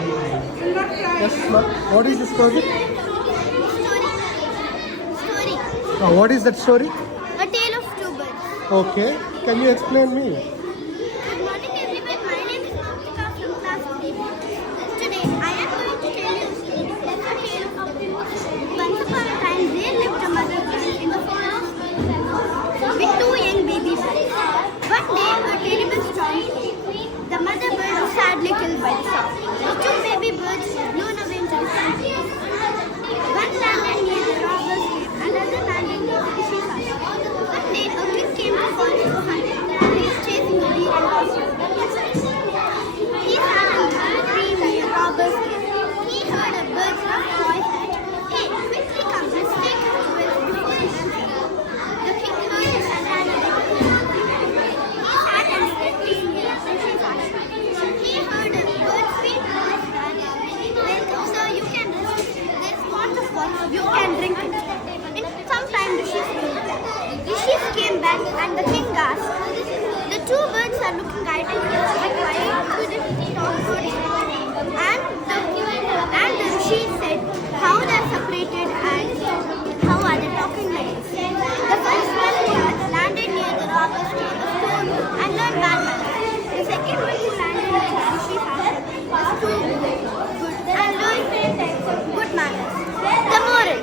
Yes, ma'am. What is the story? Story. What is that story? A tale of two birds. Okay. Can you explain me? Good morning, everyone. My name is Moukthi from class 3. Today, I am going to tell you a tale of two birds. Once upon a time, there lived a mother bird in the forest with two young baby birds. One day, a terrible storm came. The mother bird was sadly killed by the storm. The two baby birds were blown away into the sky. One landed near the robber's cave, another landed near the fishing hut. One day, a king came to forest to hunt. He was chasing a deer and lost it. He sat under a tree near a robber's cave. He heard a bird's rough voice said, "Hey, quickly come, let's take him to where before he runs away." The king heard it and ran away. He sat under a tree near a fishing hut. He heard a bird's sweet voice that, "Welcome, sir, you can rest. There's water, you can drink it." In some time, the sheep came back. The sheep came back and the king asked, "The two birds are looking idle here, but why do they talk so differently?" And the sheep said, "How they are separated and how are they talking like this?" The first one who landed near the robber's cave was stoned and learned bad manners. The second one who landed near the sheep house was too good and learned good manners. The moral: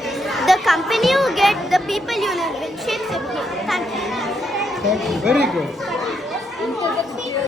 the company you get, the people you live with shapes your behavior. Thank you. Thank you. Very good.